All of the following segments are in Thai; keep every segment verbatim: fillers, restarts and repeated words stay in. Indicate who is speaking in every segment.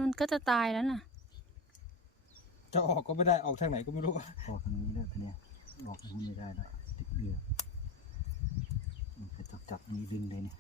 Speaker 1: มันก็จะตายแล้วน่ะ
Speaker 2: จะออกก็ไม่ได้ออกทางไหนก็ไม่รู้
Speaker 3: ออกทางนี้ได้ทีเนี้ยออกทางนี้ไม่ได้แล้วติดเรือไปจับจับนี้ดึงเลยเนี่ย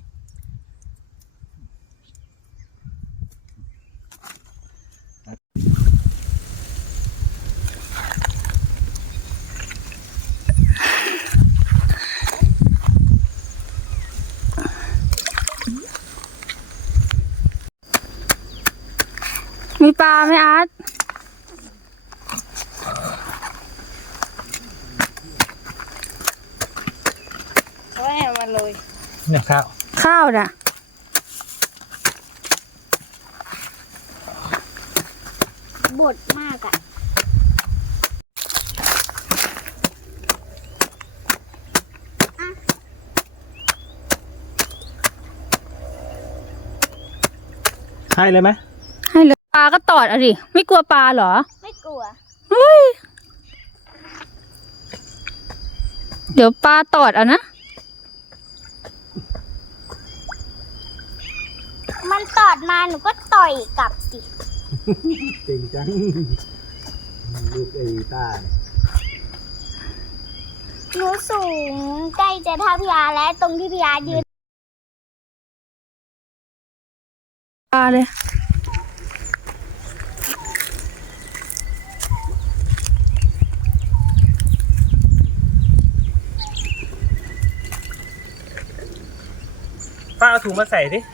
Speaker 1: มีปลาไหมอาร์ต
Speaker 4: เอาแม่มาเลย
Speaker 2: เนี่ยข้าว
Speaker 1: ข้าวน่ะ
Speaker 4: บดมากอ่ะ
Speaker 2: ให้เลยไหม
Speaker 1: ให้เลยปลาก็ตอดอ่ะดิไม่กลัวปลาเหรอ
Speaker 4: ไม่กลัว
Speaker 1: เฮ้ยเดี๋ยวปลาตอดอ่ะนะ
Speaker 4: มันตอดมาหนูก็ต่อยกลับสิ
Speaker 3: จริงจังลูกไอ้ตา
Speaker 4: หนูสูงใกล้จะเท่าพี่อาและตรงที่พี่อายืน
Speaker 1: ปลาเลย
Speaker 2: ป้าเอาถุงมาใส่ดิ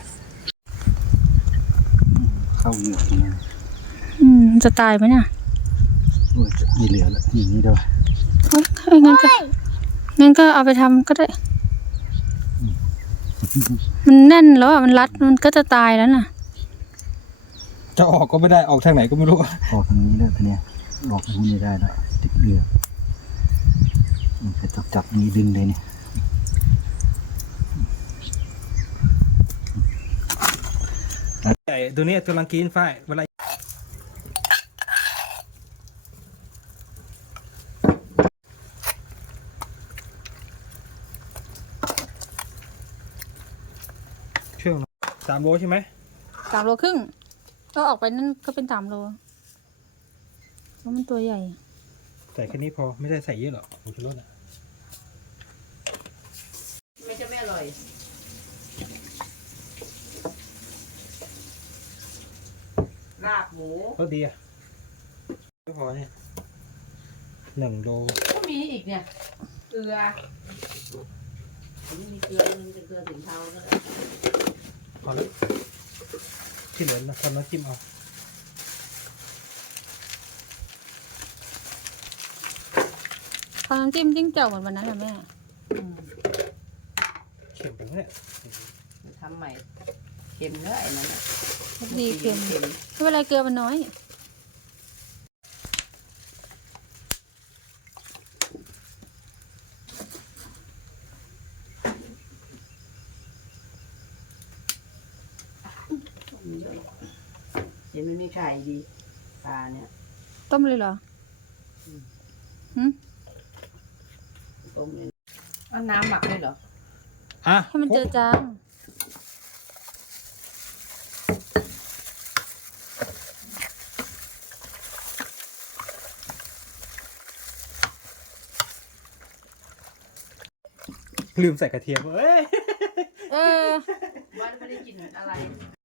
Speaker 3: เข้าเหงือกตรงนี้
Speaker 1: อืมจะตายไหมเนี่ย
Speaker 3: โอ้ยไม่เหลือแล้วอย่างนี้ด้วย
Speaker 1: เฮ้ยงั้นก็งั้นก็เอาไปทำก็ได้มันแน่นแล้วอ่ะมันรัดมันก็จะตายแล้วน่ะ
Speaker 2: จะออกก็ไม่ได้ออกทางไหนก็ไม่รู้
Speaker 3: ออกทางนี้ได้ทีเนี้ยออกทางนี้ไม่ได้แล้วติดเรือไปจับจับนี้ดึงเลยเนี่ย
Speaker 2: ใหญ่ตัวนี้ตัวลังกินฝ้ายเวลาช่วงสามโลใช่ไหม
Speaker 1: สามโลครึ่งก็ออกไปนั่นก็เป็นสามโลเพราะมันตัวใหญ่
Speaker 2: ใส่แค่นี้พอไม่ได้ใส่เยอะหรอกผงชูรสอ่ะ
Speaker 5: ไม่จะไม่อร่อยลาบหมู
Speaker 2: ก็ดีอ่ะไม่พอเนี่ยหนึ่งโล
Speaker 5: ก็มีอีกเนี่ยเกลือผมมีเกลือมันเป็นเกลือสิงเทาก็ได้
Speaker 2: พอแล้วที่เหลือนะทำน้ำจิ้มเอา
Speaker 1: ทำน้ำจิ้มจิ้งเจ่วเหมือนวันนั้นนะแม่
Speaker 2: เค็มไปเนี่ย
Speaker 5: ทำใหม่เค็มเนื้อไอ้นั่นน่ะ
Speaker 1: ดีเค็มไม่เป็นไรเกลือมันน้อย
Speaker 5: ยังไม่มีไข่ดีปลาเนี่ย
Speaker 1: ต้มเลยเหรอหืม
Speaker 5: ต้มเลยเอาน้ำหมักเลยเหรอ
Speaker 1: อ่ะให้มันเจอจาง
Speaker 2: ลืมใส่กระเทียมเอ้ย
Speaker 1: เออ
Speaker 5: ว่าไม่ได้กินอะไร